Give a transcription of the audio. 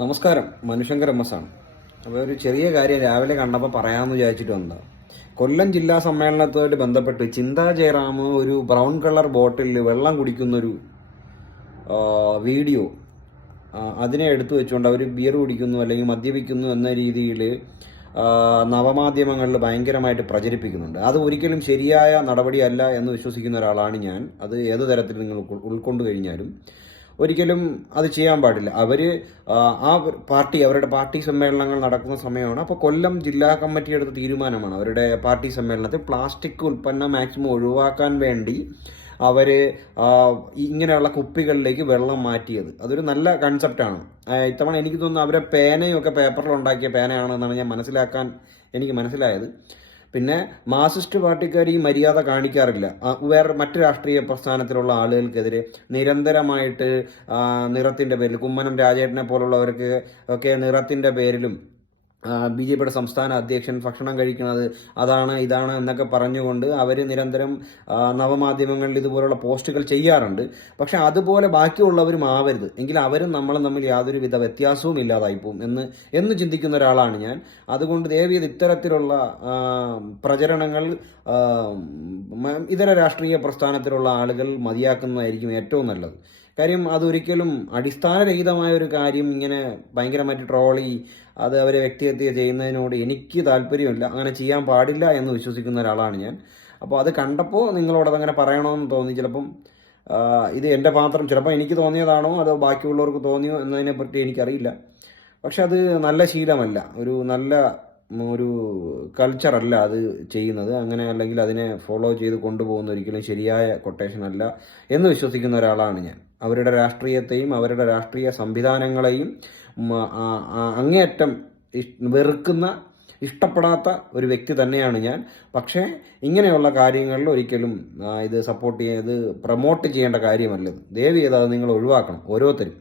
നമസ്കാരം, Manushankar M S ആണ്. അപ്പോൾ ഒരു ചെറിയ കാര്യം രാവിലെ കണ്ടപ്പോൾ പറയാമെന്ന് വിചാരിച്ചിട്ട് വന്നതാണ്. കൊല്ലം ജില്ലാ സമ്മേളനത്തുമായിട്ട് ബന്ധപ്പെട്ട് ചിന്താ ജയറാം ഒരു ബ്രൗൺ കളർ ബോട്ടിലിൽ വെള്ളം കുടിക്കുന്നൊരു വീഡിയോ അതിനെ എടുത്തു വെച്ചുകൊണ്ട് അവർ ബിയർ കുടിക്കുന്നു അല്ലെങ്കിൽ മദ്യപിക്കുന്നു എന്ന രീതിയിൽ നവമാധ്യമങ്ങളിൽ ഭയങ്കരമായിട്ട് പ്രചരിപ്പിക്കുന്നുണ്ട്. അത് ഒരിക്കലും ശരിയായ നടപടിയല്ല എന്ന് വിശ്വസിക്കുന്ന ഒരാളാണ് ഞാൻ. അത് ഏത് തരത്തിൽ നിങ്ങൾ ഉൾക്കൊണ്ടു കഴിഞ്ഞാലും ഒരിക്കലും അത് ചെയ്യാൻ പാടില്ല. അവരുടെ പാർട്ടി സമ്മേളനങ്ങൾ നടക്കുന്ന സമയമാണ്. അപ്പോൾ കൊല്ലം ജില്ലാ കമ്മിറ്റി എടുത്ത തീരുമാനമാണ് അവരുടെ പാർട്ടി സമ്മേളനത്തിൽ പ്ലാസ്റ്റിക് ഉൽപ്പന്നം മാക്സിമം ഒഴിവാക്കാൻ വേണ്ടി അവർ ഇങ്ങനെയുള്ള കുപ്പികളിലേക്ക് വെള്ളം മാറ്റിയത്. അതൊരു നല്ല കൺസെപ്റ്റാണ്. ഇത്തവണ എനിക്ക് തോന്നുന്നു അവരെ പേനയൊക്കെ പേപ്പറിൽ ഉണ്ടാക്കിയ പേനയാണെന്നാണ് എനിക്ക് മനസ്സിലായത്. പിന്നെ മാർക്സിസ്റ്റ് പാർട്ടിക്കാർ ഈ മര്യാദ കാണിക്കാറില്ല. വേറെ മറ്റു രാഷ്ട്രീയ പ്രസ്ഥാനത്തിലുള്ള ആളുകൾക്കെതിരെ നിരന്തരമായിട്ട് നിറത്തിൻ്റെ പേരിൽ കുമ്മനം രാജേട്ടനെ പോലുള്ളവർക്ക് ഒക്കെ നിറത്തിൻ്റെ പേരിലും BJPയുടെ സംസ്ഥാന അധ്യക്ഷൻ ഭക്ഷണം കഴിക്കുന്നത് അതാണ് ഇതാണ് എന്നൊക്കെ പറഞ്ഞുകൊണ്ട് അവർ നിരന്തരം നവമാധ്യമങ്ങളിൽ ഇതുപോലുള്ള പോസ്റ്റുകൾ ചെയ്യാറുണ്ട്. പക്ഷെ അതുപോലെ ബാക്കിയുള്ളവരും ആവരുത്, എങ്കിൽ അവരും നമ്മളും തമ്മിൽ യാതൊരുവിധ വ്യത്യാസവും ഇല്ലാതായിപ്പോവും എന്ന് ചിന്തിക്കുന്ന ഒരാളാണ് ഞാൻ. അതുകൊണ്ട് ദയവേത് ഇത്തരത്തിലുള്ള പ്രചരണങ്ങൾ ഇതര രാഷ്ട്രീയ പ്രസ്ഥാനത്തിലുള്ള ആളുകൾ മതിയാക്കുന്നതായിരിക്കും ഏറ്റവും നല്ലത്. കാര്യം അതൊരിക്കലും അടിസ്ഥാനരഹിതമായ ഒരു കാര്യം ഇങ്ങനെ ഭയങ്കരമായിട്ട് ട്രോളി അത് അവരെ വ്യക്തിഹത്യ ചെയ്യുന്നതിനോട് എനിക്ക് താല്പര്യമില്ല. അങ്ങനെ ചെയ്യാൻ പാടില്ല എന്ന് വിശ്വസിക്കുന്ന ഒരാളാണ് ഞാൻ. അപ്പോൾ അത് കണ്ടപ്പോൾ നിങ്ങളോടതങ്ങനെ പറയണമെന്ന് തോന്നി. ചിലപ്പം ഇത് എൻ്റെ പാത്രം ചിലപ്പോൾ എനിക്ക് തോന്നിയതാണോ അതോ ബാക്കിയുള്ളവർക്ക് തോന്നിയോ എന്നതിനെപ്പറ്റി എനിക്കറിയില്ല. പക്ഷെ അത് നല്ല ശീലമല്ല, ഒരു കൾച്ചറല്ല അത് ചെയ്യുന്നത്. അങ്ങനെ അല്ലെങ്കിൽ അതിനെ ഫോളോ ചെയ്ത് കൊണ്ടുപോകുന്ന ഒരിക്കലും ശരിയായ കൊട്ടേഷൻ അല്ല എന്ന് വിശ്വസിക്കുന്ന ഒരാളാണ് ഞാൻ. അവരുടെ രാഷ്ട്രീയത്തെയും അവരുടെ രാഷ്ട്രീയ സംവിധാനങ്ങളെയും അങ്ങേയറ്റം ഇഷ്ടപ്പെടാത്ത ഒരു വ്യക്തി തന്നെയാണ് ഞാൻ. പക്ഷേ ഇങ്ങനെയുള്ള കാര്യങ്ങളിൽ ഒരിക്കലും ഇത് പ്രൊമോട്ട് ചെയ്യേണ്ട കാര്യമല്ലത്. ദയവ് ചെയ്ത് അത് നിങ്ങൾ ഒഴിവാക്കണം ഓരോരുത്തരും.